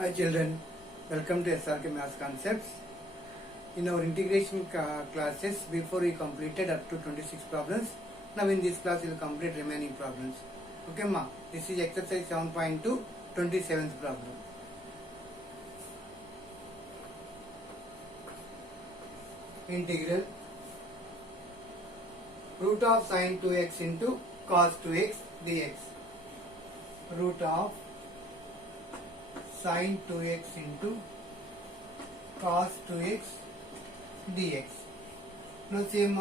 Hi children, welcome to SRK Maths Concepts. In our integration classes, before we completed up to 26 problems. Now in this class we will complete remaining problems. Okay ma, this is exercise 7.2, 27th problem. Integral root of sin 2x into cos 2x dx. Root of sin 2x into cos 2x dx. Now same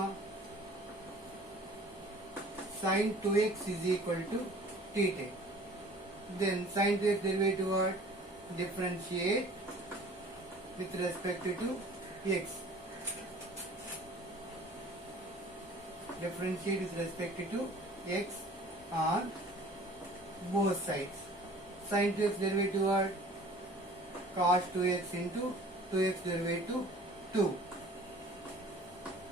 sin 2x is equal to theta. Then sin 2x derivative what? Differentiate with respect to x. Differentiate with respect to x on both sides. Sin 2x derivative what? Cos 2x into 2x derivative 2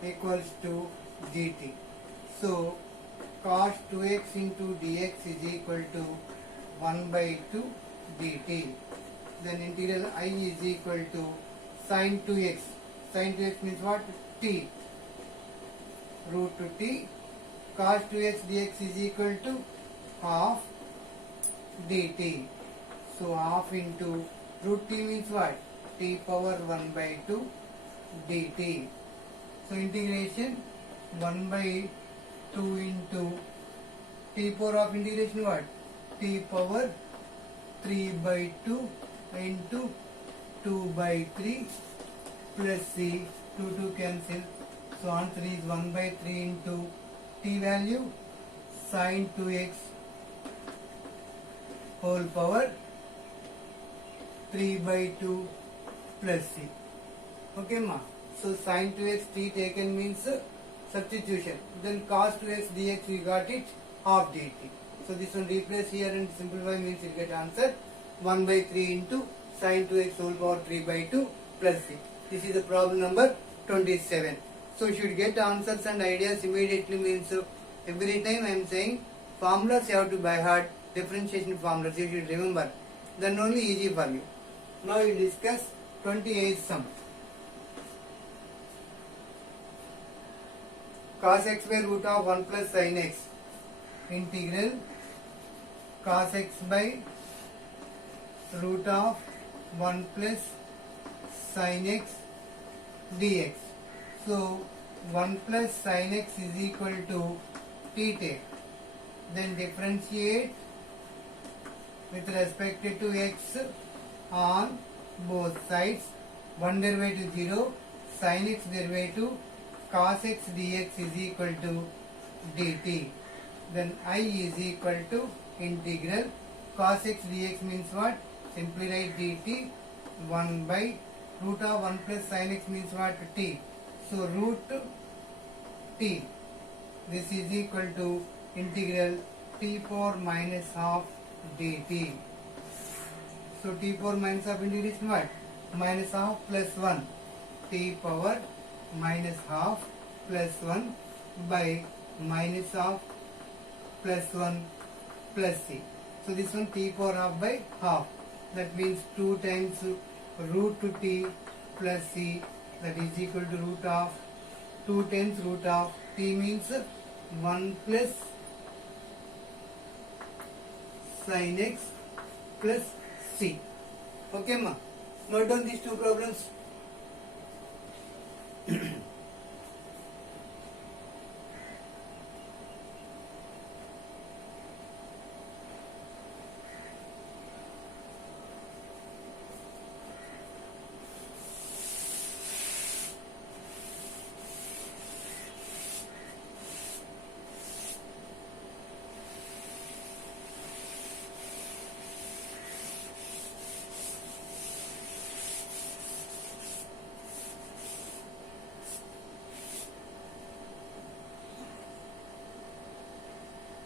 equals to dt. So cos 2x into dx is equal to 1 by 2 dt. Then integral I is equal to sin 2x. Sin 2x means what? T. Root to t. Cos 2x dx is equal to half dt. So half into root t means what? T power 1 by 2 dt. So integration 1 by 2 into t power of integration what? T power 3 by 2 into 2 by 3 plus c. 2 cancel. So answer is 1 by 3 into t value sin 2x whole power 3 by 2 plus c. Okay ma. So sin 2x t taken means substitution. Then cos 2x dx we got it half dt. So this one replace here and simplify means you get answer 1 by 3 into sin 2x whole power 3 by 2 plus c. This is the problem number 27. So you should get answers and ideas immediately means every time I am saying formulas you have to by heart, differentiation formulas you should remember. Then only easy for you. Now we discuss 28th sum. Cos x by root of 1 plus sin x. Integral cos x by root of 1 plus sin x dx. So 1 plus sin x is equal to theta. Then differentiate with respect to x on both sides. 1 derivative 0, sin x derivative cos x dx is equal to dt. Then I is equal to integral cos x dx means what? Simply write dt 1 by root of 1 plus sin x means what? T. So root t. This is equal to integral t power minus half dt. So t power minus half integration what? Minus half plus 1. T power minus half plus 1 by minus half plus 1 plus c. So this one t power half by half. That means 2 times root to t plus c, that is equal to root of 2 times root of t means 1 plus sin x plus c. Okay ma. Note down these two problems.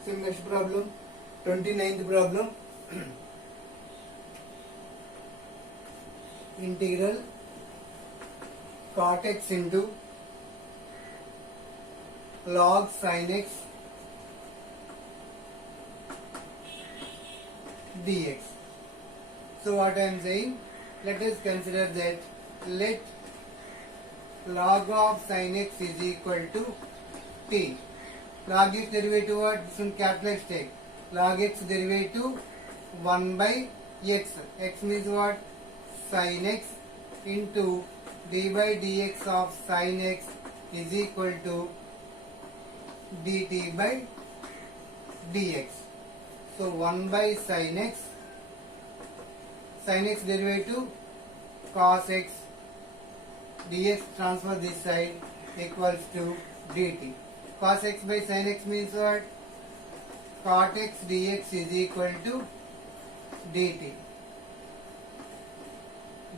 So next problem, 29th problem. Integral cot x into log sin x dx. So what I am saying, let us consider that let log of sin x is equal to t. Log x derivative what? This one capital X take. Log x derivative 1 by x. X means what? Sin x into d by dx of sin x is equal to dt by dx. So 1 by sin x derivative cos x dx transfer this side equals to dt. Cos x by sin x means what? Cot x dx is equal to dt.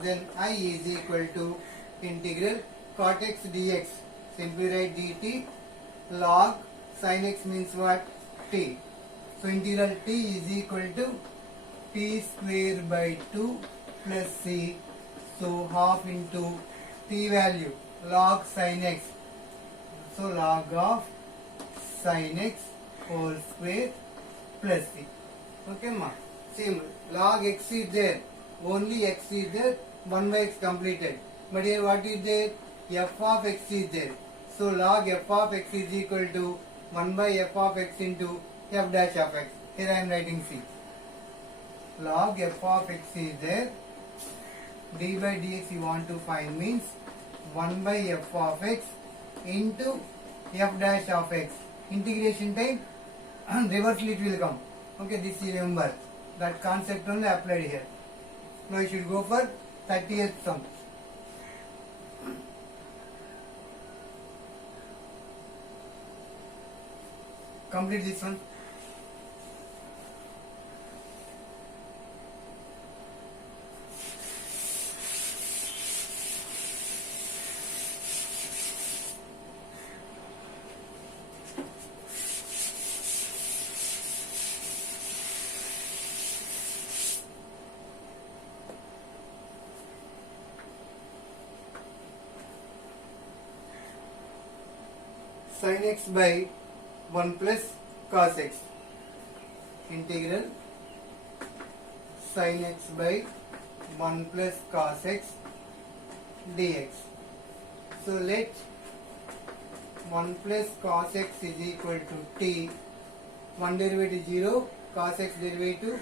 Then I is equal to integral cot x dx. Simply write dt log sin x means what? T. So integral t is equal to t square by 2 plus c. So half into t value log sin x. So log of sin x whole square plus c. Okay ma? Same log x is there. Only x is there. 1 by x completed. But here what is there? F of x is there. So log f of x is equal to 1 by f of x into f dash of x. Here I am writing c. Log f of x is there. D by dx you want to find means 1 by f of x into f dash of x. Integration time reversely it will come. Okay, this you remember. That concept only applied here. Now you should go for 30th sum. Complete this one. Sin x by 1 plus cos x. Integral sin x by 1 plus cos x dx. So let 1 plus cos x is equal to t. 1 derivative 0, cos x derivative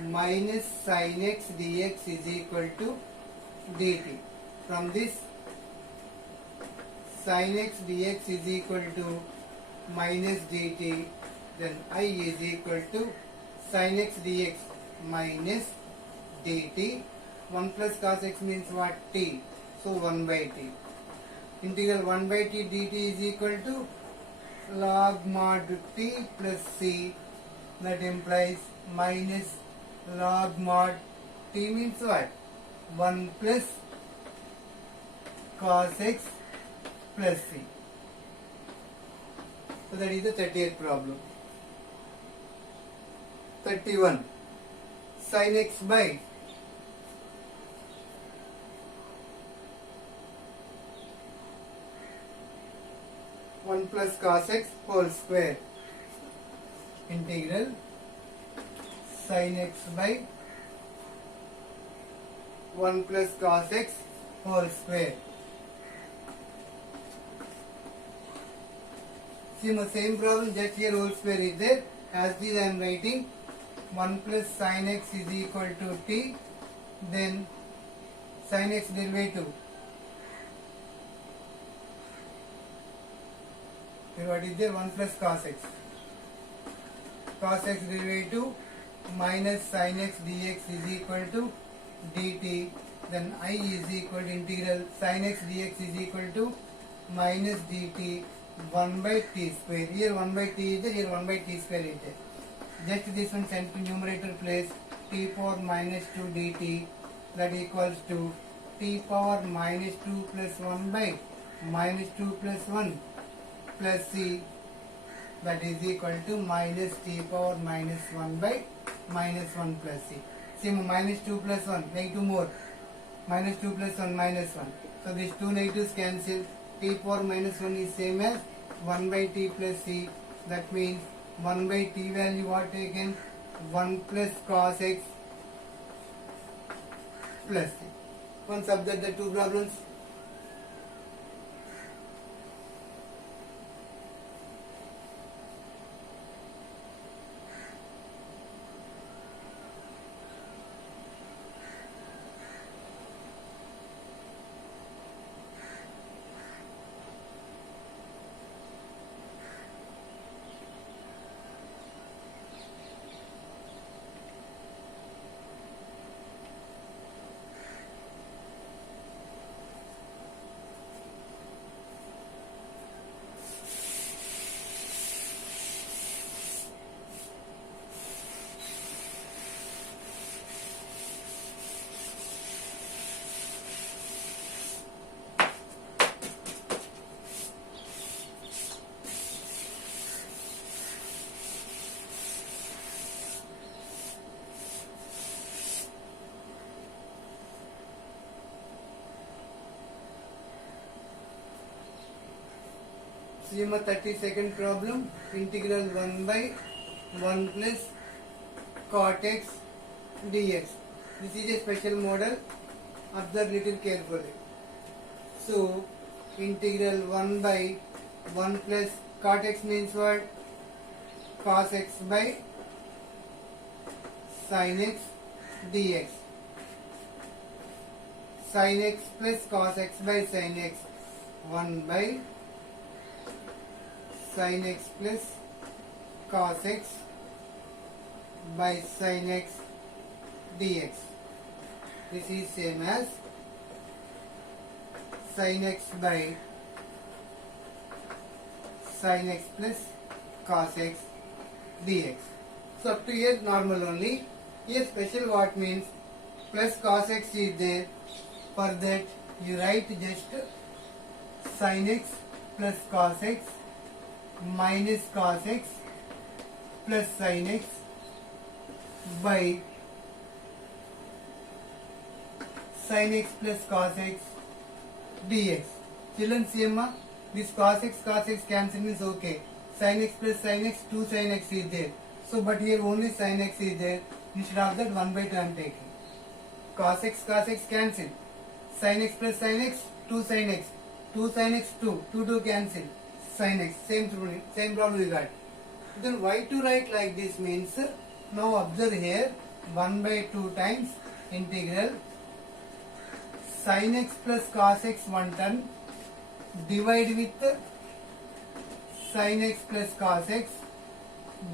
minus sin x dx is equal to dt. From this sin x dx is equal to minus dt, then I is equal to sin x dx minus dt. 1 plus cos x means what? T. So 1 by t. Integral 1 by t dt is equal to log mod t plus c. That implies minus log mod t means what? 1 plus cos x plus c. So that is the 30th problem. 31. Sin x by 1 plus cos x whole square. Integral sin x by 1 plus cos x whole square. See the same problem, just here whole square is there. As this I am writing 1 plus sin x is equal to t. Then sin x derivative. Here what is there? 1 plus cos x. Cos x derivative minus sin x dx is equal to dt. Then I is equal to integral sin x dx is equal to minus dt 1 by t square. Here 1 by t is there, here 1 by t square is there. Just this one sent to numerator place t power minus 2 dt, that equals to t power minus 2 plus 1 by minus 2 plus 1 plus c, that is equal to minus t power minus 1 by minus 1 plus c. See minus 2 plus 1, negative more. Minus 2 plus 1 minus 1. So these two negatives cancel. T power minus 1 is same as 1 by t plus c. That means 1 by t value what taken? 1 plus cos x plus c. Once observe the two problems. See my 32nd problem. Integral 1 by 1 plus cot x dx. This is a special model. Observe little carefully. So integral 1 by 1 plus cot x means what? Cos x by sin x dx. Sin x plus cos x by sin x. 1 by sin x plus cos x by sin x dx. This is same as sin x by sin x plus cos x dx. So up to here normal only. Here special what means plus cos x is there. For that you write just sin x plus cos x minus cos x plus sin x by sin x plus cos x dx. Children see this cos x cancel means okay. Sin x plus sin x 2 sin x is there. So but here only sin x is there. Instead of that 1 by 2 I am taking. Cos x cancel. Sin x plus sin x 2 sin x. 2 sin x 2 cancel. Sin x same problem we got. Then why to write like this means now observe here 1 by 2 times integral sin x plus cos x one term divide with sin x plus cos x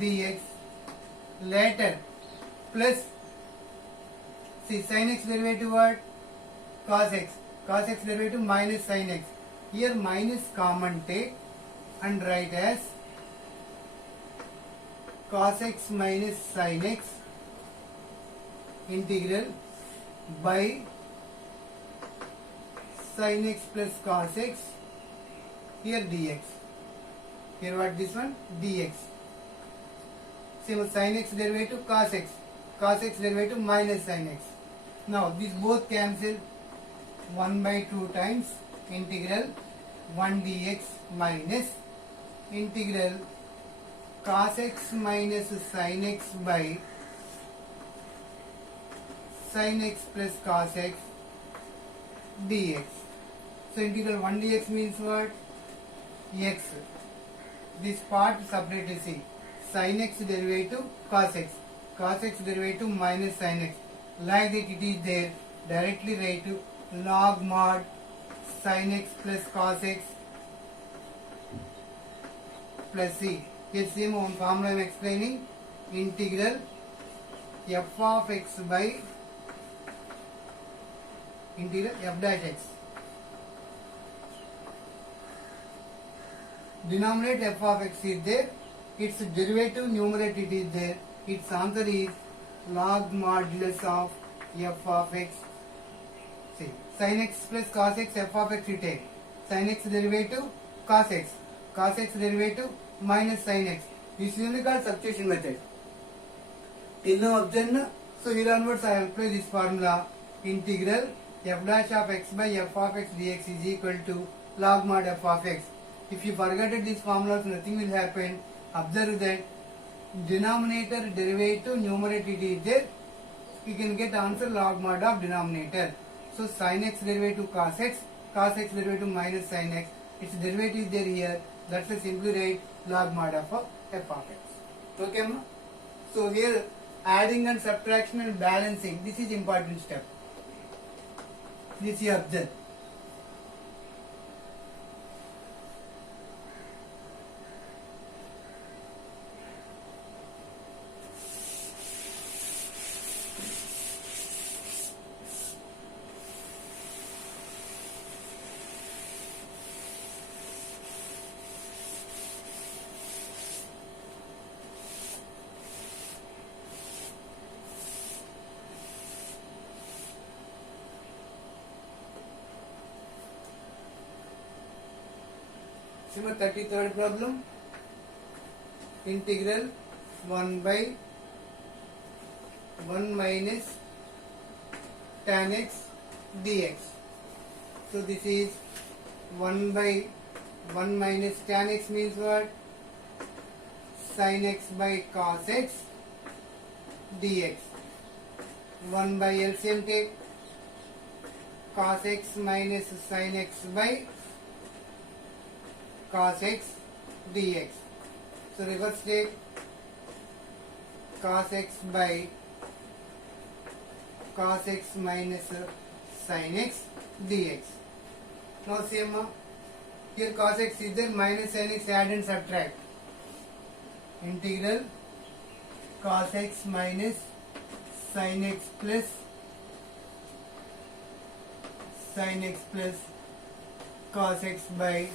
dx later plus see sin x derivative what? Cos x derivative minus sin x. Here minus common take and write as cos x minus sin x integral by sin x plus cos x here dx. Here what this one? Dx. Same sin x derivative cos x derivative minus sin x. Now this both cancel. 1 by 2 times integral 1 dx minus integral cos x minus sin x by sin x plus cos x dx. So integral 1 dx means what? X. This part separately see. Sin x derivative cos x derivative minus sin x. Like that it is there. Directly write to log mod sin x plus cos x plus c. Here same one formula I am explaining. Integral f of x by integral f dash x. Denominator f of x is there. Its derivative numerator it is there. Its answer is log modulus of f of x. See, sin x plus cos x f of x you take. Sin x derivative cos x derivative minus sin x. This is only called substitution method. Till now observe. So here onwards I will apply this formula. Integral f dash of x by f of x dx is equal to log mod f of x. If you forget this formula, nothing will happen. Observe that denominator derivative numerator it is there. you can get answer log mod of denominator. So sin x derivative cos x derivative minus sin x, its derivative is there here. That's a simply write log mod of f of x. Okay, ma? So here adding and subtraction and balancing, this is important step. This you observe. See my 33rd problem. Integral 1 by 1 minus tan x dx. So this is 1 by 1 minus tan x means what? Sin x by cos x dx. 1 by LCM take cos x minus sin x by cos x dx. So reverse take cos x by cos x minus sin x dx. Now see here cos x is there, minus sin x, add and subtract. Integral cos x minus sin x plus sin x plus cos x by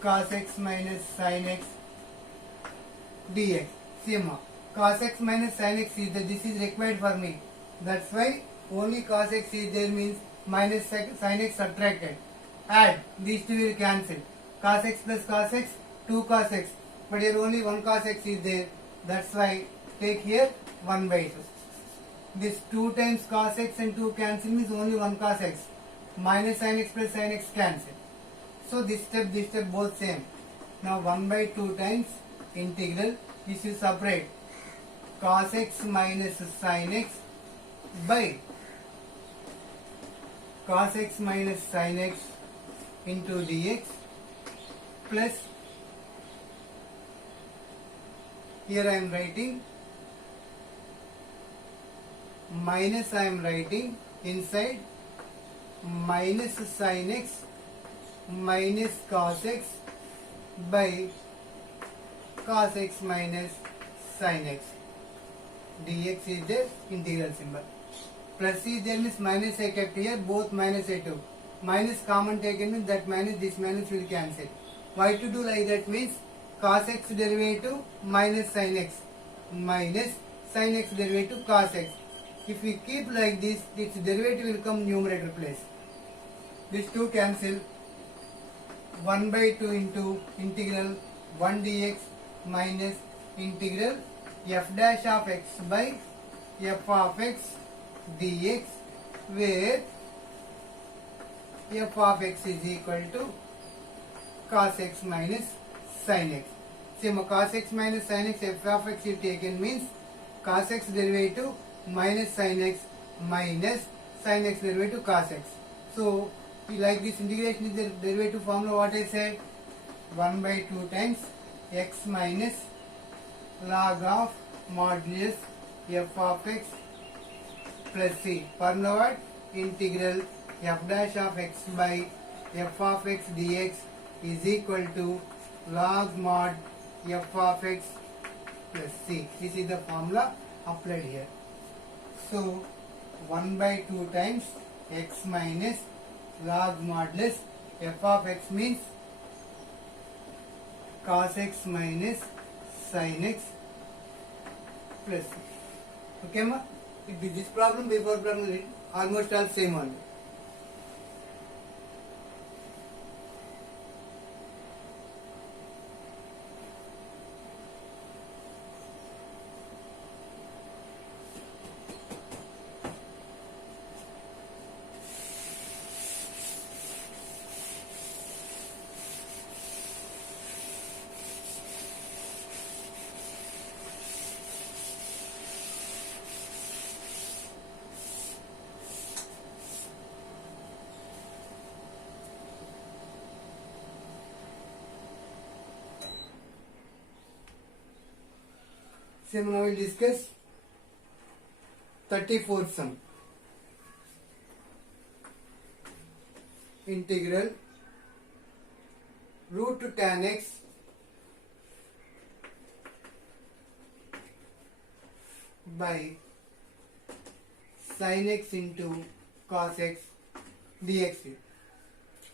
cos x minus sin x dx. See cos x minus sin x is there, this is required for me. That's why only cos x is there, means minus sin x subtracted. Add, these two will cancel. Cos x plus cos x, 2 cos x. But here only 1 cos x is there. That's why take here 1 by 2. This 2 times cos x and 2 cancel means only 1 cos x. Minus sin x plus sin x cancel. So this step both same. Now 1 by 2 times integral, this is separate. Cos x minus sin x by cos x minus sin x into dx plus, here I am writing minus, I am writing inside minus sin x minus cos x by cos x minus sin x dx is the integral symbol. Plus is there means minus I kept here, both minus I took. Minus common taken means that minus, this minus will cancel. Why to do like that means cos x derivative minus sin x minus sin x derivative cos x. If we keep like this, its derivative will come numerator place. These two cancel. 1 by 2 into integral 1 dx minus integral f dash of x by f of x dx, where f of x is equal to cos x minus sin x. Same cos x minus sin x, f of x is taken means cos x derivative minus sin x minus sin x derivative cos x. So like this integration is the derivative formula what I said, 1 by 2 times x minus log of modulus f of x plus c. Formula what? Integral f dash of x by f of x dx is equal to log mod f of x plus c. This is the formula applied here. So 1 by 2 times x minus log modulus f of x means cos x minus sin x plus c. Okay ma? This problem before problem almost all same only. So now we will discuss 34th sum. Integral root tan x by sin x into cos x dx.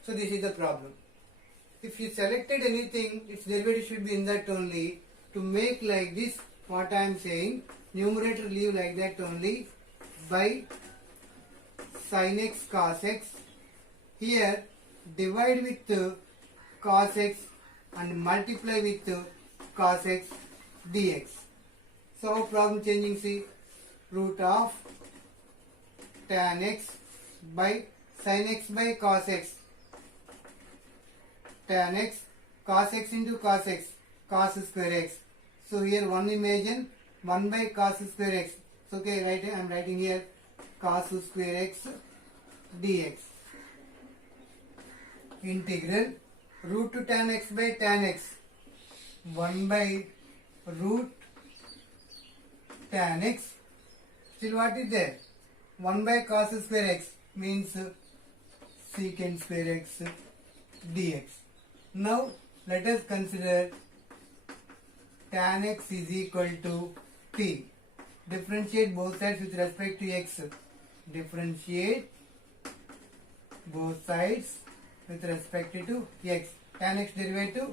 So this is the problem. If you selected anything, its derivative should be in that only. To make like this, what I am saying, numerator leave like that only, by sin x cos x. Here divide with cos x and multiply with cos x dx. So problem changing, see, root of tan x by sin x by cos x. Tan x, cos x into cos x, cos square x. So here one imagine 1 by cos square x. So okay, I am writing here cos square x dx. Integral root to tan x by tan x, 1 by root tan x. Still what is there? 1 by cos square x means secant square x dx. Now let us consider tan x is equal to t. Differentiate both sides with respect to x. Differentiate both sides with respect to x. Tan x derivative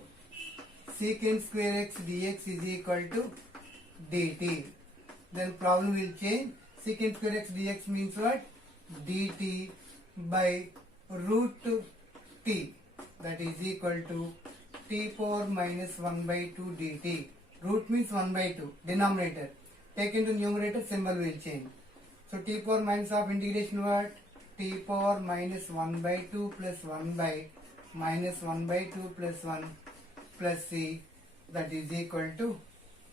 secant square x dx is equal to dt. Then problem will change. Secant square x dx means what? dt by root t, that is equal to t power minus 1 by 2 dt. Root means 1 by 2. Denominator. Take into numerator, symbol will change. So t power minus of integration what? T power minus 1 by 2 plus 1 by minus 1 by 2 plus 1 plus c, that is equal to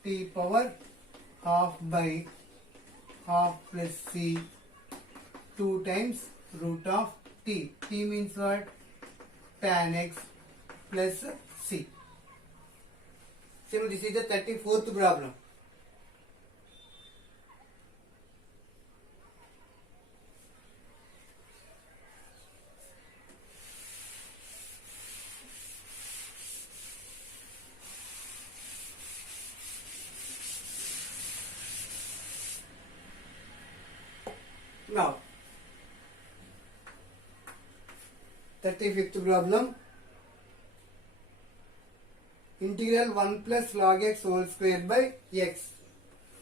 t power half by half plus c 2 times root of t. T means what? Tan x plus c. So this is the 34th problem. Now 35th problem. Integral 1 plus log x whole square by x.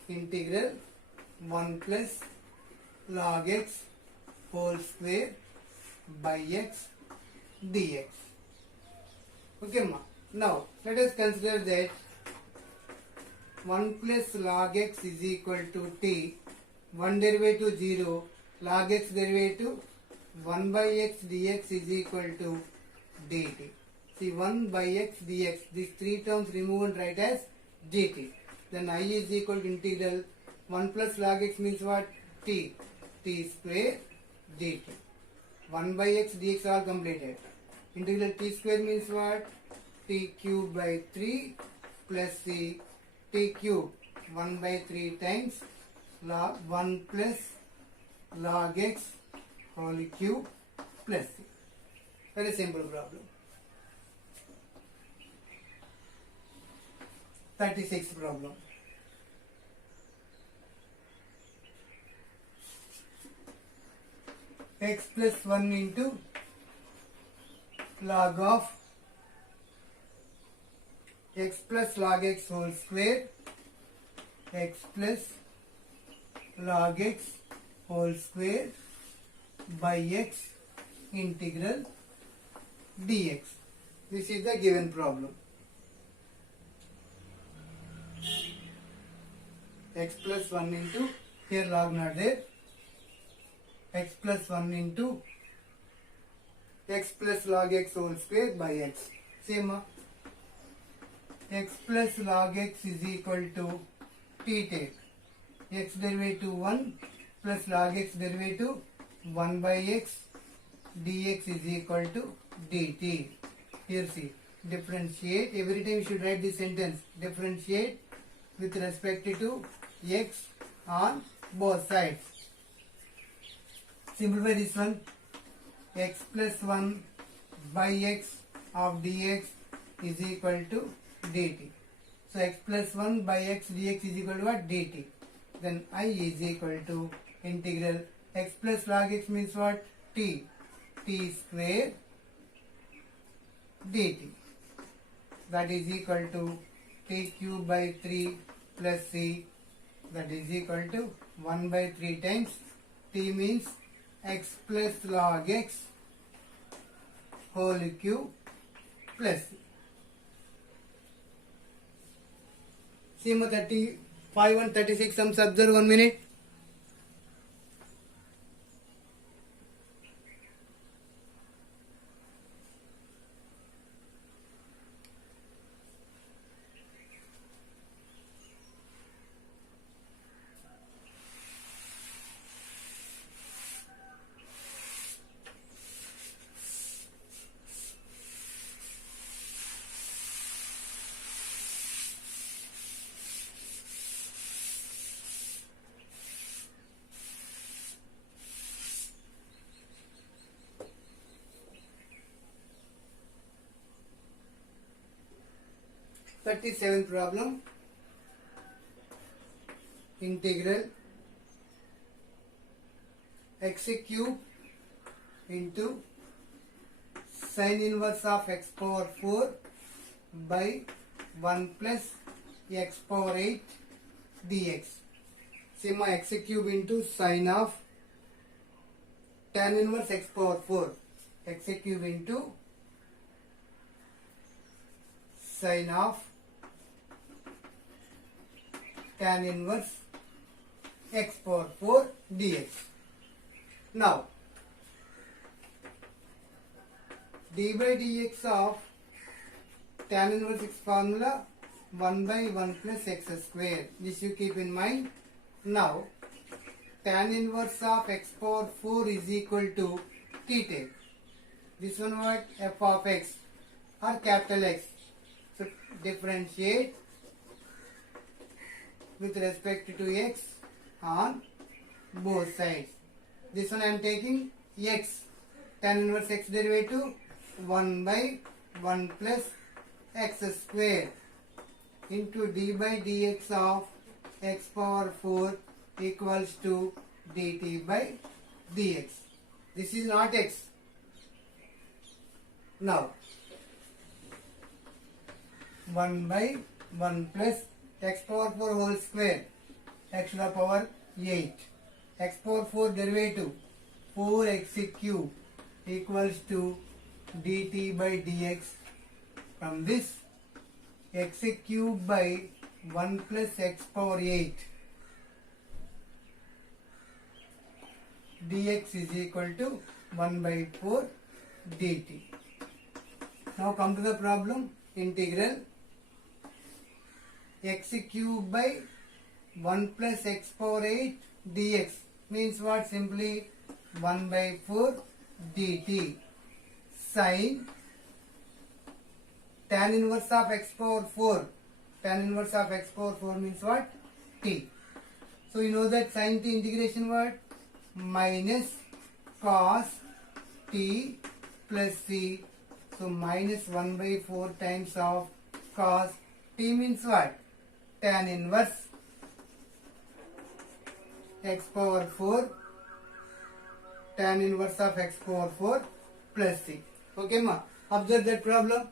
Integral 1 plus log x whole square by x dx. Okay, ma. Now let us consider that 1 plus log x is equal to t. 1 derivative 0. Log x derivative 1 by x dx is equal to dt. See, 1 by x dx, these three terms remove and write as dt. Then I is equal to integral 1 plus log x means what? T. T square dt. 1 by x dx all completed. Integral t square means what? T cube by 3 plus c t cube 1 by 3 times log 1 plus log x whole cube plus c. Very simple problem. 36th problem. X plus 1 into log of x plus log x whole square, x plus log x whole square by x integral dx. This is the given problem. X plus 1 into, here log not there, x plus 1 into x plus log x whole square by x. Same, x plus log x is equal to t take. X derivative 1 plus log x derivative 1 by x dx is equal to dt. Here see, differentiate, every time you should write this sentence, differentiate with respect to x on both sides. Simplify this one. X plus 1 by x of dx is equal to dt. So x plus 1 by x dx is equal to what? Dt. Then I is equal to integral x plus log x means what? T. T square dt. That is equal to t cube by 3 plus c. That is equal to 1 by 3 times t means x plus log x whole cube plus c. SEMA 35 and 36 sums. Observe 1 minute. Thirty-seventh problem. Integral x cube into sin inverse of x power 4 by 1 plus x power 8 dx. Sigma x cube into sin of tan inverse x power 4. X cube into sin of tan inverse x power 4 dx. Now, d by dx of tan inverse x formula 1 by 1 plus x square. This you keep in mind. Now, tan inverse of x power 4 is equal to t take. This one what? F of x or capital X. So, differentiate with respect to x on both sides. This one I am taking x, tan inverse x derivative 1 by 1 plus x square into d by dx of x power 4 equals to dt by dx. This is not x. Now, 1 by 1 plus x power 4 whole square, x to the power 8, x power 4 derivative 4x cube equals to dt by dx. From this, x cube by 1 plus x power 8 dx is equal to 1 by 4 dt. Now come to the problem. Integral x cube by 1 plus x power 8 dx means what? Simply 1 by 4 dt sin tan inverse of x power 4. Tan inverse of x power 4 means what? T. So you know that sin t integration what? Minus cos t plus c. So minus 1 by 4 times of cos t means what? Tan inverse x power 4, tan inverse of x power 4 plus c. Okay ma? Observe that problem.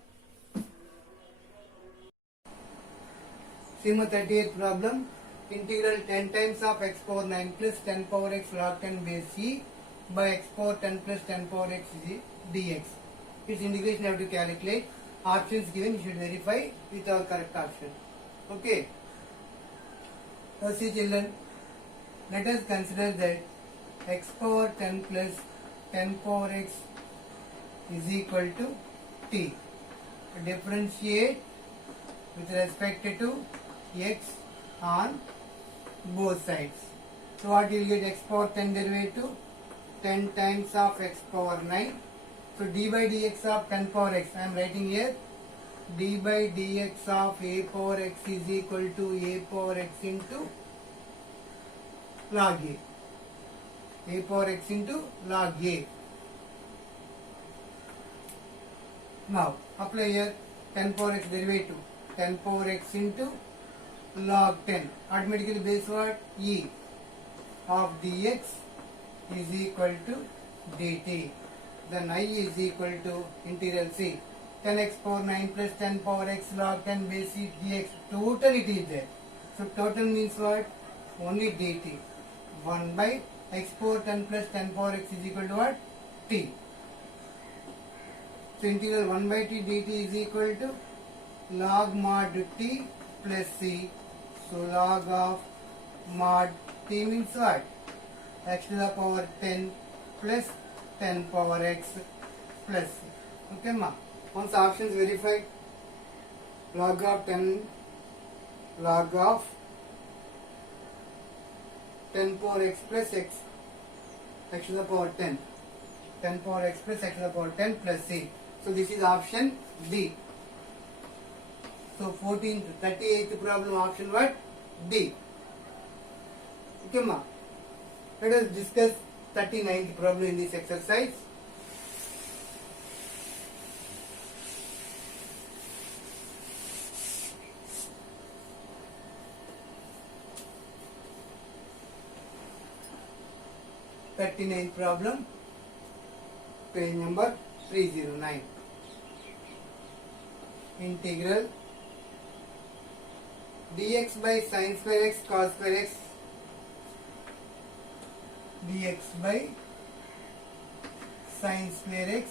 SEMA 38th problem. Integral 10 times of x power 9 plus 10 power x log 10 base c by x power 10 plus 10 power x dx. Its integration you have to calculate. Options given, you should verify with our correct option. Okay. Now see children, let us consider that x power 10 plus 10 power x is equal to t. Differentiate with respect to x on both sides. So what you will get? X power 10 derivative 10 times of x power 9. So d by dx of 10 power x, I am writing here d by dx of a power x is equal to a power x into log a. A power x into log a. Now apply here 10 power x derivative. 10 power x into log 10. Automatically base what? E of dx is equal to dt. Then I is equal to integral c. 10x power 9 plus 10 power x log 10 base e dx. Total it is there. So total means what? Only dt. 1 by x power 10 plus 10 power x is equal to what? T. So integral 1 by t dt is equal to log mod t plus c. So log of mod t means what? X to the power 10 plus 10 power x plus c. Okay ma. Once options verified, log of 10 power x plus x to the power 10 power x plus x to the power 10 plus c. So this is option D. So 38th problem option what? D. Okay ma. Let us discuss 39th problem in this exercise. Problem, page number 309. Integral dx by sin square x cos square x dx by sin square x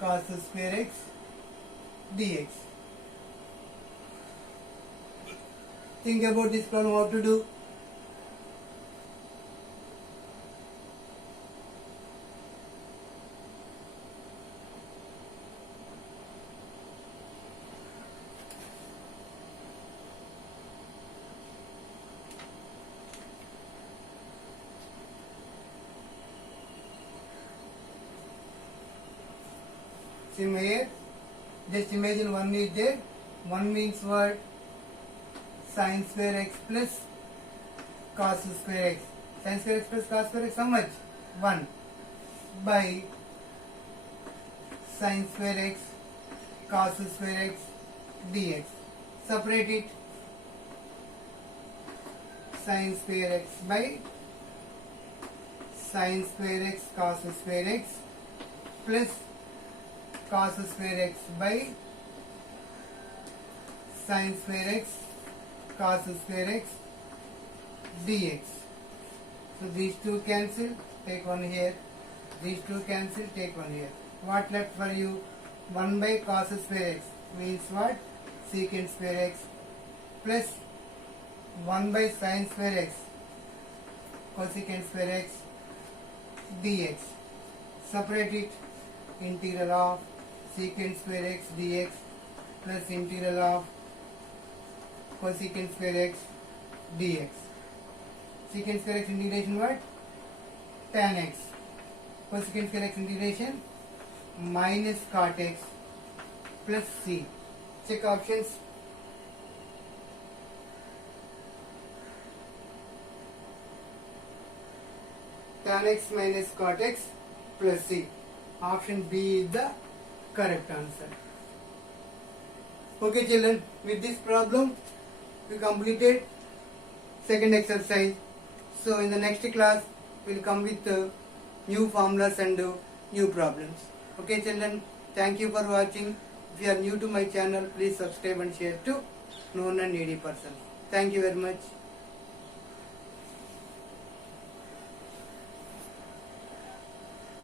cos square x dx. Think about this problem, what to do. See here, just imagine one is there. One means what? Sin square x plus cos square x. Sin square x plus cos square x how much? 1 by sin square x cos square x dx. Separate it. Sin square x by sin square x cos square x plus cos square x by sin square x cos square x dx. So these two cancel, take one here. These two cancel, take one here. What left for you? 1 by cos square x means what? Secant square x plus 1 by sin square x cosecant square x dx. Separate it. Integral of secant square x dx plus integral of cosecant square x dx. Secant square x integration what? Tan x. Cosecant square x integration minus cot x plus c. Check options. Tan x minus cot x plus c. Option B is the correct answer. Okay children, with this problem we completed second exercise. So in the next class we will come with new formulas and new problems. Okay children, thank you for watching. If you are new to my channel, please subscribe and share to known and needy persons. Thank you very much.